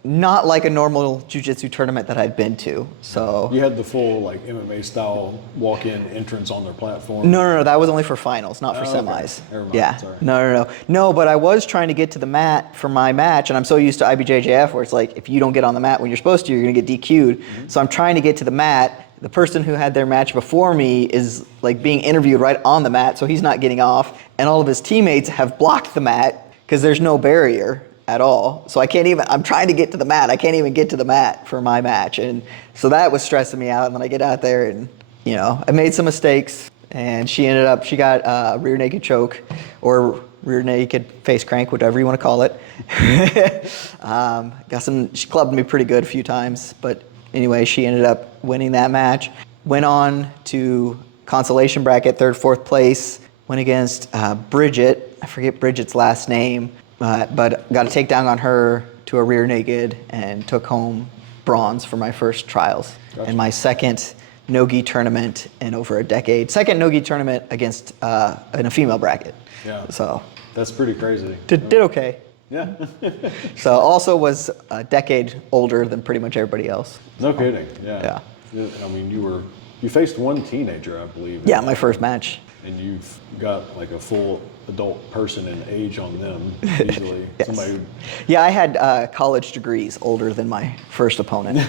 not like a normal jiu-jitsu tournament that I'd been to. So you had the full MMA style walk-in entrance on their platform. No, that was only for finals, not for semis. Okay. Never mind. Yeah, Sorry. No. But I was trying to get to the mat for my match, and I'm so used to IBJJF where it's like if you don't get on the mat when you're supposed to, you're gonna get DQ'd. So I'm trying to get to the mat. The person who had their match before me is being interviewed right on the mat, so he's not getting off, and all of his teammates have blocked the mat because there's no barrier at all. So I'm trying to get to the mat. I can't even get to the mat for my match. And so that was stressing me out. And then I get out there and, I made some mistakes, and she got a rear naked choke, or rear naked, face crank, whatever you want to call it. She clubbed me pretty good a few times, but anyway, she ended up winning that match. Went on to consolation bracket, third, fourth place. Went against Bridget. I forget Bridget's last name, but got a takedown on her to a rear naked and took home bronze for my first trials. Gotcha. And my second no-gi tournament in over a decade. Second no-gi tournament against in a female bracket. Yeah. So That's pretty crazy. did okay. Yeah. So also was a decade older than pretty much everybody else. No kidding. Yeah. I mean, you faced one teenager, I believe. Yeah, my first match. And you've got like a full adult person in age on them easily. Yes. Somebody who, Yeah, I had college degrees older than my first opponent.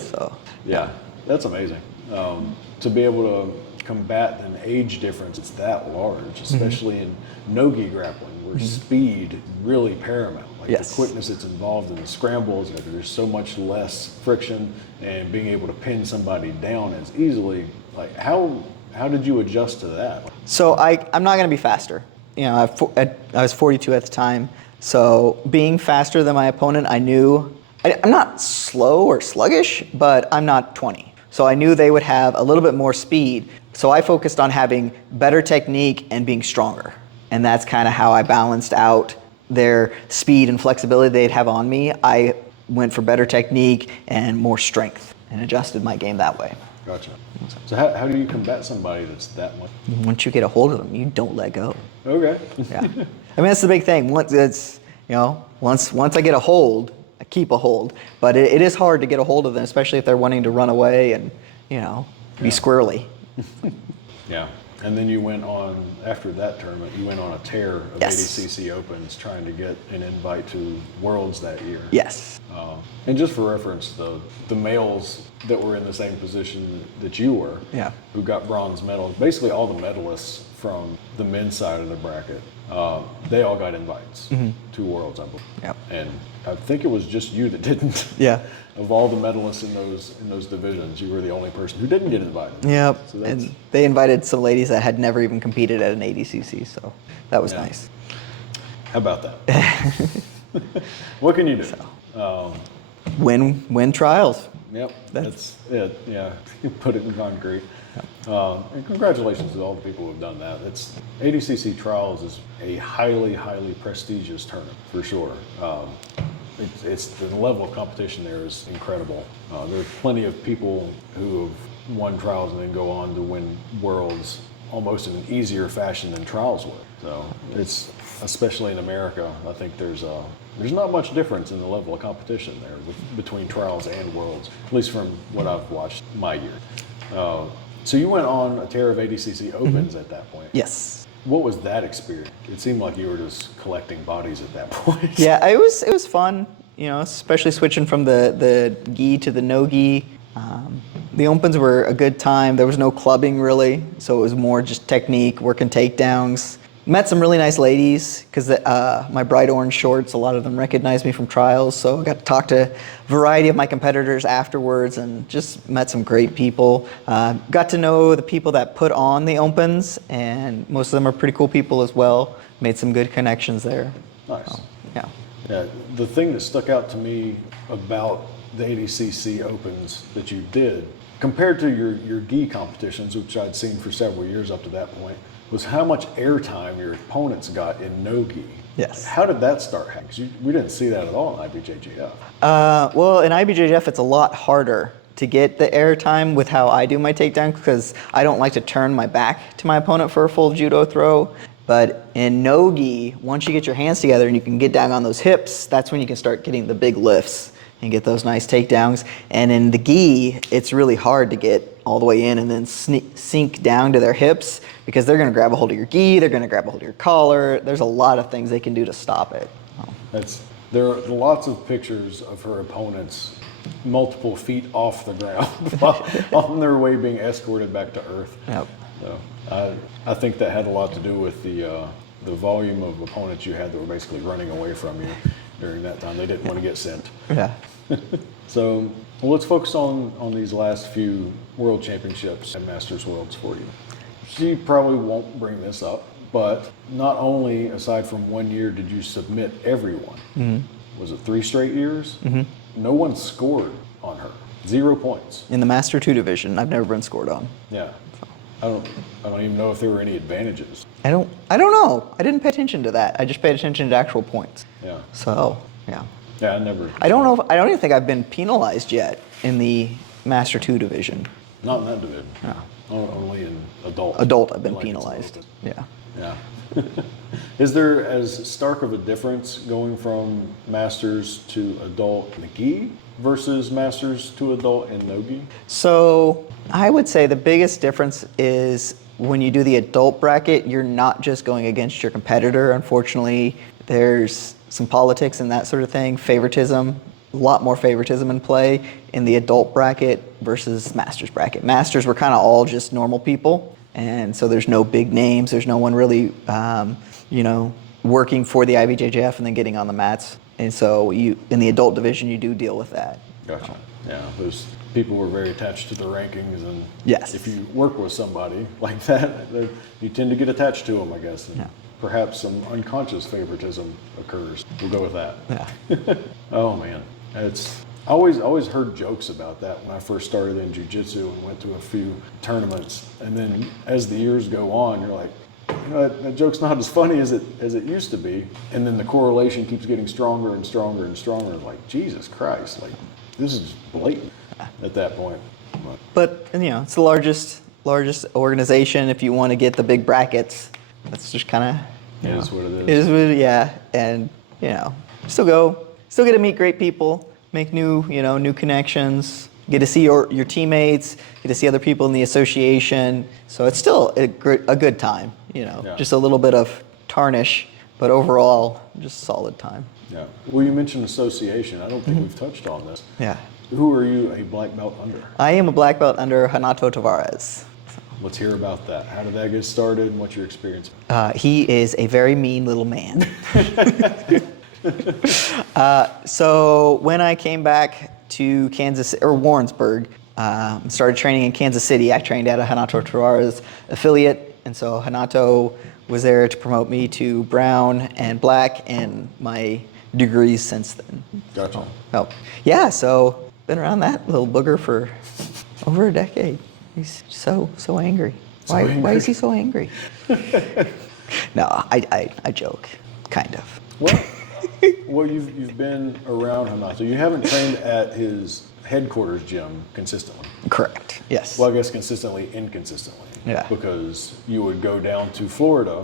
So yeah, that's amazing. To be able to combat an age difference it's that large, especially in no-gi grappling, where speed really paramount. Like Yes. the quickness that's involved in the scrambles, there's so much less friction, and being able to pin somebody down as easily. Like how did you adjust to that? So I'm not going to be faster. You know, I was 42 at the time. So being faster than my opponent, I knew I'm not slow or sluggish, but I'm not 20. So I knew they would have a little bit more speed. So I focused on having better technique and being stronger. And that's kind of how I balanced out their speed and flexibility they'd have on me. I went for better technique and more strength and adjusted my game that way. Gotcha. So how do you combat somebody that's that much? Once you get a hold of them, you don't let go. Okay. Yeah. I mean, that's the big thing. Once I get a hold, I keep a hold. But it is hard to get a hold of them, especially if they're wanting to run away and, be squirrely. Yeah. And then you went on, after that tournament, you went on a tear of Yes. ADCC Opens trying to get an invite to Worlds that year. Yes. And just for reference, the males that were in the same position that you were, Yeah. who got bronze medals, basically all the medalists from the men's side of the bracket, they all got invites to Worlds, I believe. Yep. And I think it was just you that didn't. Yeah. Of all the medalists in those divisions, you were the only person who didn't get invited. Yep. So that's, And they invited some ladies that had never even competed at an ADCC, so that was Yeah. nice. how about that? What can you do? Win trials. Yep, that's it. Yeah, you put it in concrete. And congratulations to all the people who have done that. ADCC Trials is a highly, highly prestigious tournament for sure. It's the level of competition there is incredible. There are plenty of people who have won trials and then go on to win worlds almost in an easier fashion than trials would. So it's, especially in America, I think there's not much difference in the level of competition there between trials and worlds, at least from what I've watched my year. So you went on a tear of ADCC Opens at that point. Yes. What was that experience? It seemed like you were just collecting bodies at that point. Yeah, it was fun, especially switching from the gi to the no gi. The opens were a good time. There was no clubbing really, so it was more just technique, working takedowns. Met some really nice ladies because my bright orange shorts, a lot of them recognized me from trials, so I got to talk to a variety of my competitors afterwards and just met some great people. Got to know the people that put on the opens, and most of them are pretty cool people as well. Made some good connections there. Nice. Yeah. Yeah, the thing that stuck out to me about the ADCC Opens that you did, compared to your gi competitions, which I'd seen for several years up to that point, was how much airtime your opponents got in no-gi. Yes. How did that start happening? 'Cause we didn't see that at all in IBJJF. Well, in IBJJF, it's a lot harder to get the airtime with how I do my takedown because I don't like to turn my back to my opponent for a full judo throw. But in no-gi, once you get your hands together and you can get down on those hips, that's when you can start getting the big lifts and get those nice takedowns. And in the gi, it's really hard to get all the way in and then sink down to their hips because they're going to grab a hold of your gi, they're going to grab a hold of your collar. There's a lot of things they can do to stop it. There are lots of pictures of her opponents multiple feet off the ground on their way being escorted back to earth. Yep. So I think that had a lot to do with the volume of opponents you had that were basically running away from you during that time. They didn't want to get sent. Yeah. So let's focus on these last few World Championships and Masters Worlds for you. She probably won't bring this up, But not only, aside from 1 year, did you submit everyone. Was it 3 straight years? No one scored on her. 0 points. In the Master 2 division, I've never been scored on. Yeah. I don't even know if there were any advantages. I don't know. I didn't pay attention to that. I just paid attention to actual points. Yeah. So, yeah. Yeah, I never. I don't know. I don't even think I've been penalized yet in the Master 2 division. Not in that division. No. Only in adult. Adult, I've been Like it's penalized. adult. Yeah. Yeah. Is there as stark of a difference going from masters to adult in the gi versus masters to adult in no gi? So I would say the biggest difference is when you do the adult bracket, you're not just going against your competitor. Unfortunately, there's some politics and that sort of thing, favoritism, a lot more favoritism in play in the adult bracket versus masters bracket. Masters were kind of all just normal people. And so there's no big names. There's no one really, working for the IBJJF and then getting on the mats. And so in the adult division, you do deal with that. Gotcha. Yeah, those people were very attached to the rankings, and Yes. if you work with somebody like that, you tend to get attached to them, I guess. And Yeah. perhaps some unconscious favoritism occurs. We'll go with that. Yeah. Oh man, I always heard jokes about that when I first started in jiu-jitsu and went to a few tournaments, and then as the years go on, you're like, that joke's not as funny as it used to be, and then the correlation keeps getting stronger and stronger and stronger. It's like, Jesus Christ, like this is blatant at that point. But it's the largest organization. If you want to get the big brackets, that's just kind of It is what it is. It is what, yeah, and still get to meet great people, make new connections, get to see your teammates, get to see other people in the association. So it's still a good time, just a little bit of tarnish, but overall, just solid time. Yeah. Well, you mentioned association. I don't think we've touched on this. Yeah. Who are you a black belt under? I am a black belt under Renato Tavares. Let's hear about that. How did that get started, and what's your experience? He is a very mean little man. So when I came back to Warrensburg, started training in Kansas City, I trained at a Renato Tavares affiliate, and so Renato was there to promote me to brown and black, and my degrees since then. Gotcha. Oh, yeah. So been around that little booger for over a decade. He's so angry. Why is he so angry? No, I joke, kind of. Well, you've been around Renato. You haven't trained at his headquarters gym consistently. Correct. Yes. Well, I guess consistently, inconsistently. Yeah. Because you would go down to Florida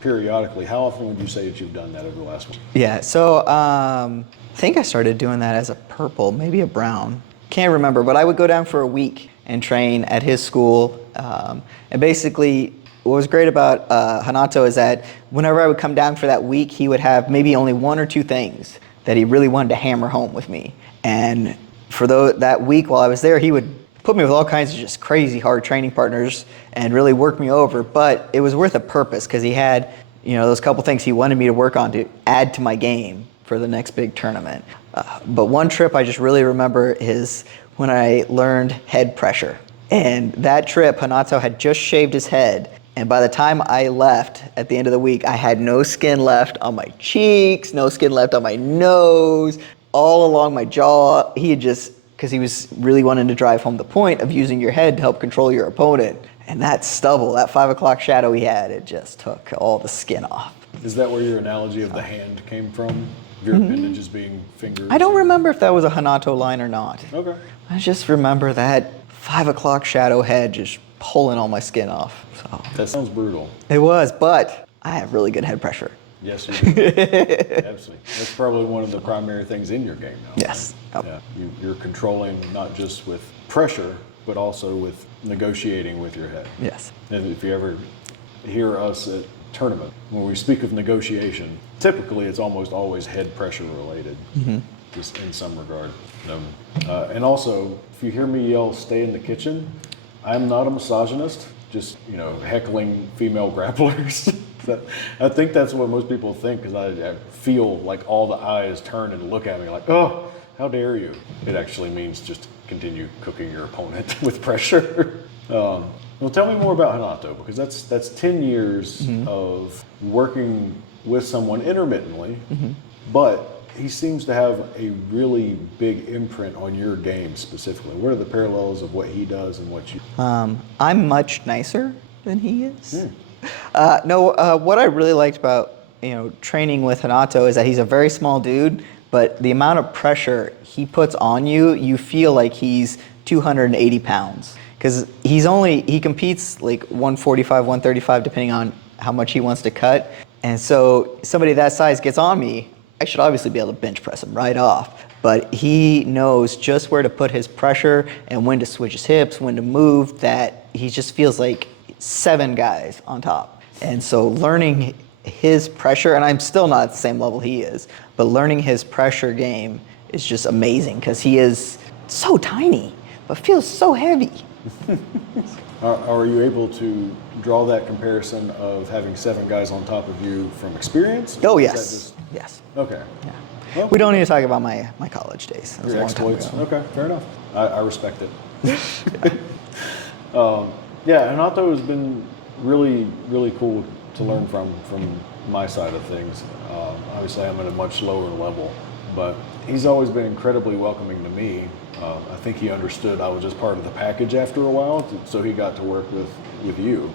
periodically. How often would you say that you've done that over the last one? Yeah. So I think I started doing that as a purple, maybe a brown. Can't remember, but I would go down for a week and train at his school. And basically, what was great about Renato is that whenever I would come down for that week, he would have maybe only 1 or 2 things that he really wanted to hammer home with me. And for that week while I was there, he would put me with all kinds of just crazy hard training partners and really work me over. But it was worth a purpose because he had, those couple things he wanted me to work on to add to my game for the next big tournament. But one trip I just really remember is when I learned head pressure. And that trip, Renato had just shaved his head. And by the time I left at the end of the week, I had no skin left on my cheeks, no skin left on my nose, all along my jaw. He had because he was really wanting to drive home the point of using your head to help control your opponent. And that stubble, that 5 o'clock shadow he had, it just took all the skin off. Is that where your analogy of the hand came from? Your appendages being fingers? I don't remember if that was a Renato line or not. Okay. I just remember that 5 o'clock shadow head just pulling all my skin off. So That sounds brutal. it was, but I have really good head pressure. Yes, you do. Absolutely. That's probably one of the primary things in your game now. Yes. Right? Yep. Yeah. You're controlling not just with pressure, but also with negotiating with your head. Yes. And if you ever hear us at tournament, when we speak of negotiation, typically it's almost always head pressure related, just in some regard. And also, if you hear me yell, "Stay in the kitchen," I'm not a misogynist, just, heckling female grapplers. I think that's what most people think, because I feel like all the eyes turn and look at me like, oh, How dare you? It actually means just continue cooking your opponent with pressure. Well, tell me more about Hanato, because that's 10 years of working with someone intermittently, but he seems to have a really big imprint on your game specifically. What are the parallels of what he does and what you? I'm much nicer than he is. What I really liked about training with Hanato is that he's a very small dude, but the amount of pressure he puts on you, you feel like he's 280 pounds. Because he competes like 145, 135, depending on how much he wants to cut. And so somebody that size gets on me, I should obviously be able to bench press him right off. But he knows just where to put his pressure and when to switch his hips, when to move, that he just feels like 7 guys on top. And so learning his pressure, and I'm still not at the same level he is, but learning his pressure game is just amazing because he is so tiny, but feels so heavy. Are you able to draw that comparison of having 7 guys on top of you from experience? Oh, yes. Yes. Okay. Yeah. Well, we don't need to talk about my college days. That was a your long time exploits. ago. Okay, fair enough. I respect it. Hanato has been really, really cool to learn from my side of things. Obviously, I'm at a much lower level, but he's always been incredibly welcoming to me. I think he understood I was just part of the package after a while, so he got to work with you.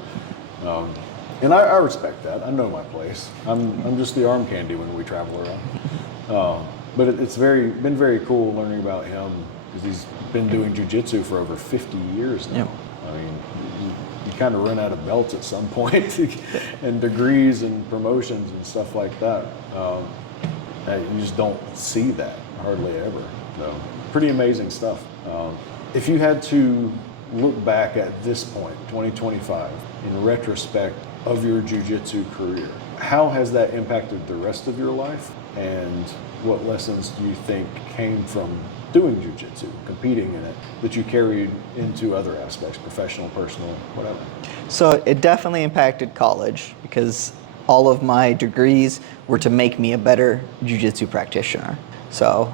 And I respect that. I know my place. I'm just the arm candy when we travel around. But it's been very cool learning about him because he's been doing jiu-jitsu for over 50 years now. Yeah. I mean, you kind of run out of belts at some point and degrees and promotions and stuff like that. You just don't see that hardly ever. So pretty amazing stuff. If you had to look back at this point, 2025, in retrospect of your jiu-jitsu career, how has that impacted the rest of your life? And what lessons do you think came from doing jiu-jitsu, competing in it, that you carried into other aspects, professional, personal, whatever? So it definitely impacted college because all of my degrees were to make me a better jiu-jitsu practitioner. So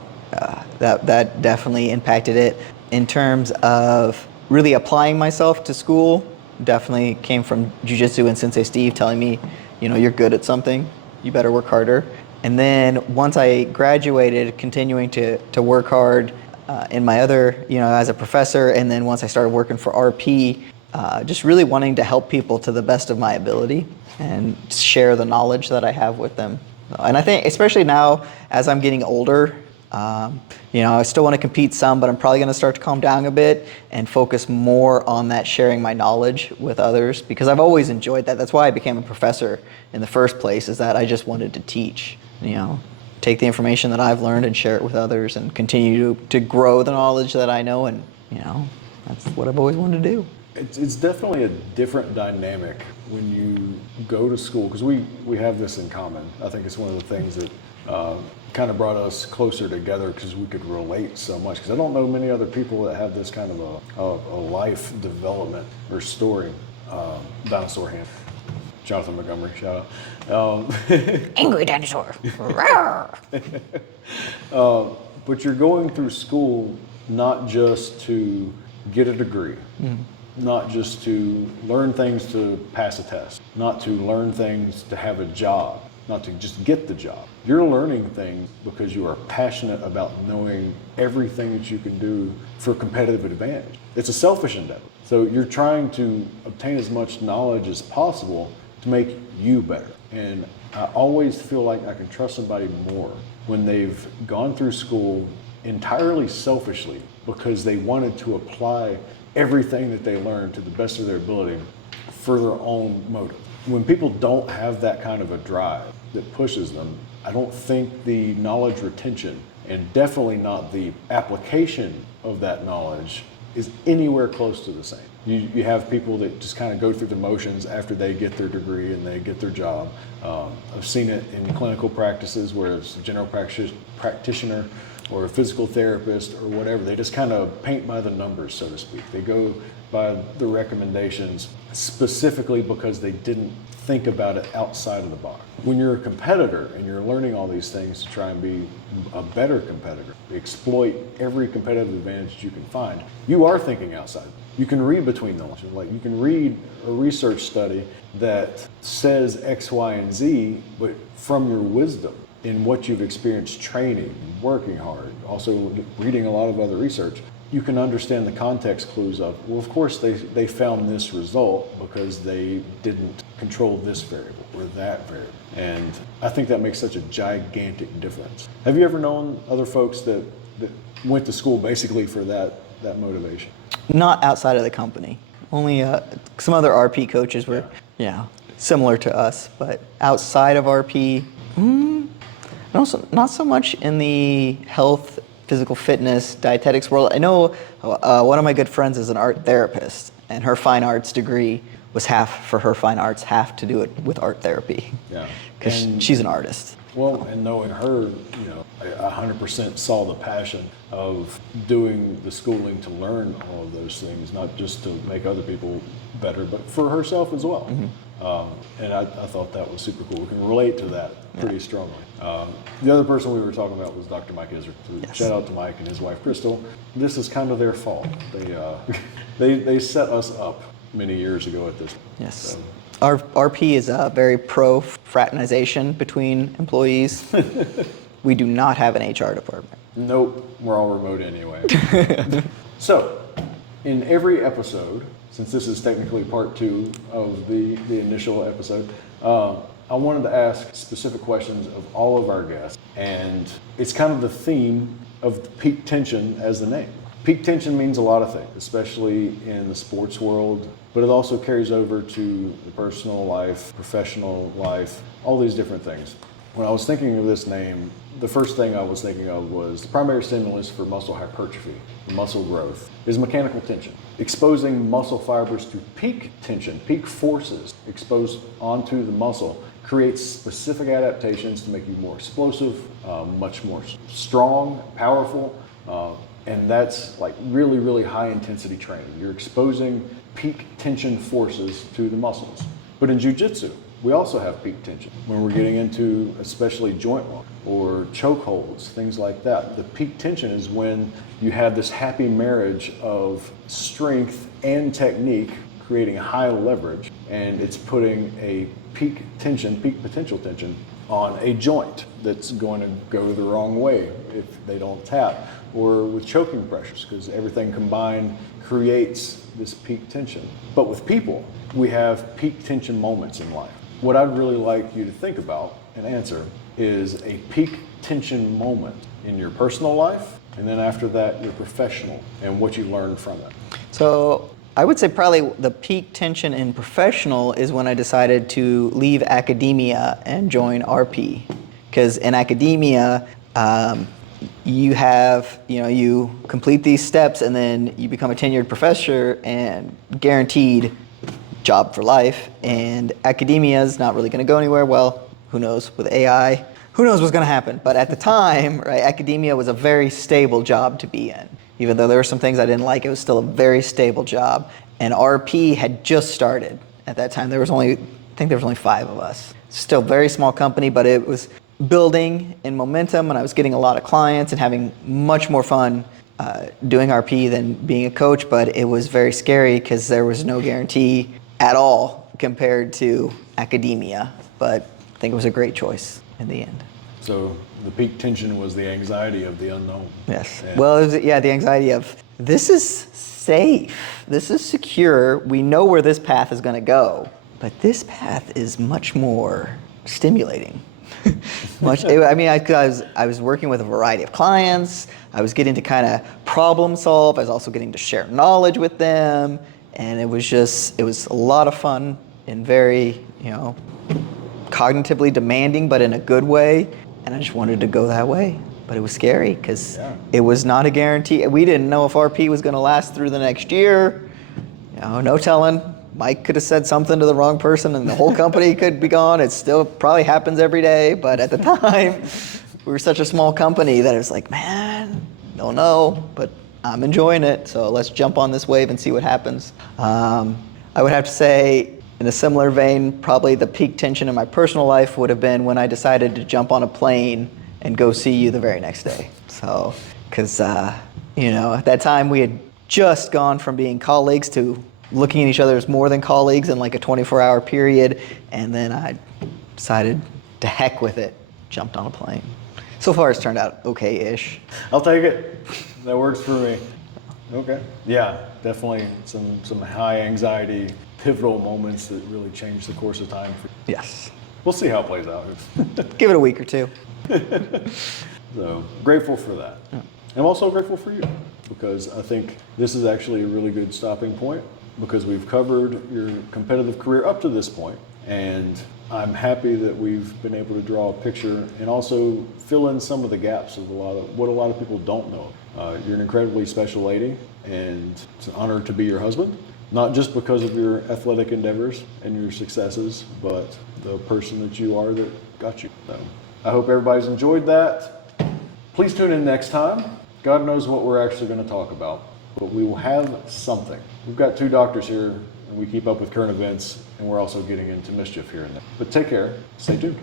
that definitely impacted it. In terms of really applying myself to school, definitely came from jiu-jitsu and Sensei Steve telling me, you're good at something, you better work harder. And then once I graduated, continuing to work hard in my other, as a professor, and then once I started working for RP, just really wanting to help people to the best of my ability and share the knowledge that I have with them. And I think, especially now, as I'm getting older, I still want to compete some, but I'm probably going to start to calm down a bit and focus more on that sharing my knowledge with others, because I've always enjoyed that. That's why I became a professor in the first place, is that I just wanted to teach, take the information that I've learned and share it with others and continue to grow the knowledge that I know. And, that's what I've always wanted to do. It's definitely a different dynamic when you go to school, because we have this in common. I think it's one of the things that kind of brought us closer together because we could relate so much. Because I don't know many other people that have this kind of a life development or story. Dinosaur hand. Jonathan Montgomery, shout out. Angry dinosaur. But you're going through school not just to get a degree, not just to learn things to pass a test, not to learn things to have a job, not to just get the job. You're learning things because you are passionate about knowing everything that you can do for competitive advantage. It's a selfish endeavor. So you're trying to obtain as much knowledge as possible to make you better. And I always feel like I can trust somebody more when they've gone through school entirely selfishly because they wanted to apply everything that they learned to the best of their ability for their own motive. When people don't have that kind of a drive that pushes them, I don't think the knowledge retention, and definitely not the application of that knowledge, is anywhere close to the same. You have people that just kind of go through the motions after they get their degree and they get their job. I've seen it in clinical practices where it's a general practitioner or a physical therapist or whatever. They just kind of paint by the numbers, so to speak. They go by the recommendations specifically because they didn't think about it outside of the box. When you're a competitor and you're learning all these things to try and be a better competitor, exploit every competitive advantage you can find, you are thinking outside. You can read between the lines. Like, you can read a research study that says X, Y, and Z, but from your wisdom in what you've experienced training, working hard, also reading a lot of other research, you can understand the context clues of, well, of course they found this result because they didn't control this variable or that variable. And I think that makes such a gigantic difference. Have you ever known other folks that went to school basically for that motivation? Not outside of the company. Only some other RP coaches were, similar to us, but outside of RP, not so much in the health, physical fitness, dietetics world. I know one of my good friends is an art therapist, and her fine arts degree was half to do it with art therapy. Yeah, because she's an artist. Well, and knowing her, I 100% saw the passion of doing the schooling to learn all of those things, not just to make other people better, but for herself as well. Mm-hmm. And I thought that was super cool. We can relate to that pretty strongly. The other person we were talking about was Dr. Mike Izzard. So yes. Shout out to Mike and his wife, Crystal. This is kind of their fault. They set us up many years ago at this point. Yes. So. Our RP is a very pro fraternization between employees. We do not have an HR department. Nope, we're all remote anyway. So, in every episode, since this is technically part 2 of the initial episode, I wanted to ask specific questions of all of our guests, and it's kind of the theme of the peak tension as the name. Peak tension means a lot of things, especially in the sports world, but it also carries over to the personal life, professional life, all these different things. When I was thinking of this name, the first thing I was thinking of was the primary stimulus for muscle hypertrophy, muscle growth, is mechanical tension. Exposing muscle fibers to peak tension, peak forces exposed onto the muscle creates specific adaptations to make you more explosive, much more strong, powerful, and that's like really, really high intensity training. You're exposing peak tension forces to the muscles. But in Jiu Jitsu, we also have peak tension when we're getting into especially joint lock or choke holds, things like that. The peak tension is when you have this happy marriage of strength and technique creating high leverage, and it's putting a peak potential tension on a joint that's going to go the wrong way if they don't tap, or with choking pressures, because everything combined creates this peak tension. But with people, we have peak tension moments in life. What I'd really like you to think about and answer is a peak tension moment in your personal life, and then after that, your professional, and what you learned from it. So I would say probably the peak tension in professional is when I decided to leave academia and join RP. Because in academia, you complete these steps and then you become a tenured professor and guaranteed job for life. And academia is not really going to go anywhere. Well, who knows with AI? Who knows what's going to happen? But at the time, right, academia was a very stable job to be in. Even though there were some things I didn't like, it was still a very stable job. And RP had just started at that time. I think there was only 5 of us. Still a very small company, but it was building in momentum, and I was getting a lot of clients and having much more fun doing RP than being a coach, but it was very scary because there was no guarantee at all compared to academia. But I think it was a great choice in the end. So the peak tension was the anxiety of the unknown. Yes. Well, it was, the anxiety of, this is safe, this is secure, we know where this path is going to go, but this path is much more stimulating. I was working with a variety of clients, I was getting to kind of problem solve, I was also getting to share knowledge with them, and it was a lot of fun and very, cognitively demanding, but in a good way. And I just wanted to go that way. But it was scary because it was not a guarantee. We didn't know if RP was going to last through the next year. No telling. Mike could have said something to the wrong person and the whole company could be gone. It still probably happens every day. But at the time, we were such a small company that it was like, man, Don't know, but I'm enjoying it. So let's jump on this wave and see what happens. I would have to say, in a similar vein, probably the peak tension in my personal life would have been when I decided to jump on a plane and go see you the very next day. So, because, at that time we had just gone from being colleagues to looking at each other as more than colleagues in like a 24-hour period. And then I decided to heck with it, jumped on a plane. So far it's turned out okay-ish. I'll take it. That works for me. Okay. Yeah, definitely some high anxiety, pivotal moments that really change the course of time. Yes. We'll see how it plays out. Give it a week or two. So grateful for that. Yeah. I'm also grateful for you because I think this is actually a really good stopping point because we've covered your competitive career up to this point, and I'm happy that we've been able to draw a picture and also fill in some of the gaps of what a lot of people don't know. You're an incredibly special lady, and it's an honor to be your husband, not just because of your athletic endeavors and your successes, but the person that you are that got you. So I hope everybody's enjoyed that. Please tune in next time. God knows what we're actually going to talk about, but we will have something. We've got 2 doctors here, and we keep up with current events, and we're also getting into mischief here and there. But take care. Stay tuned.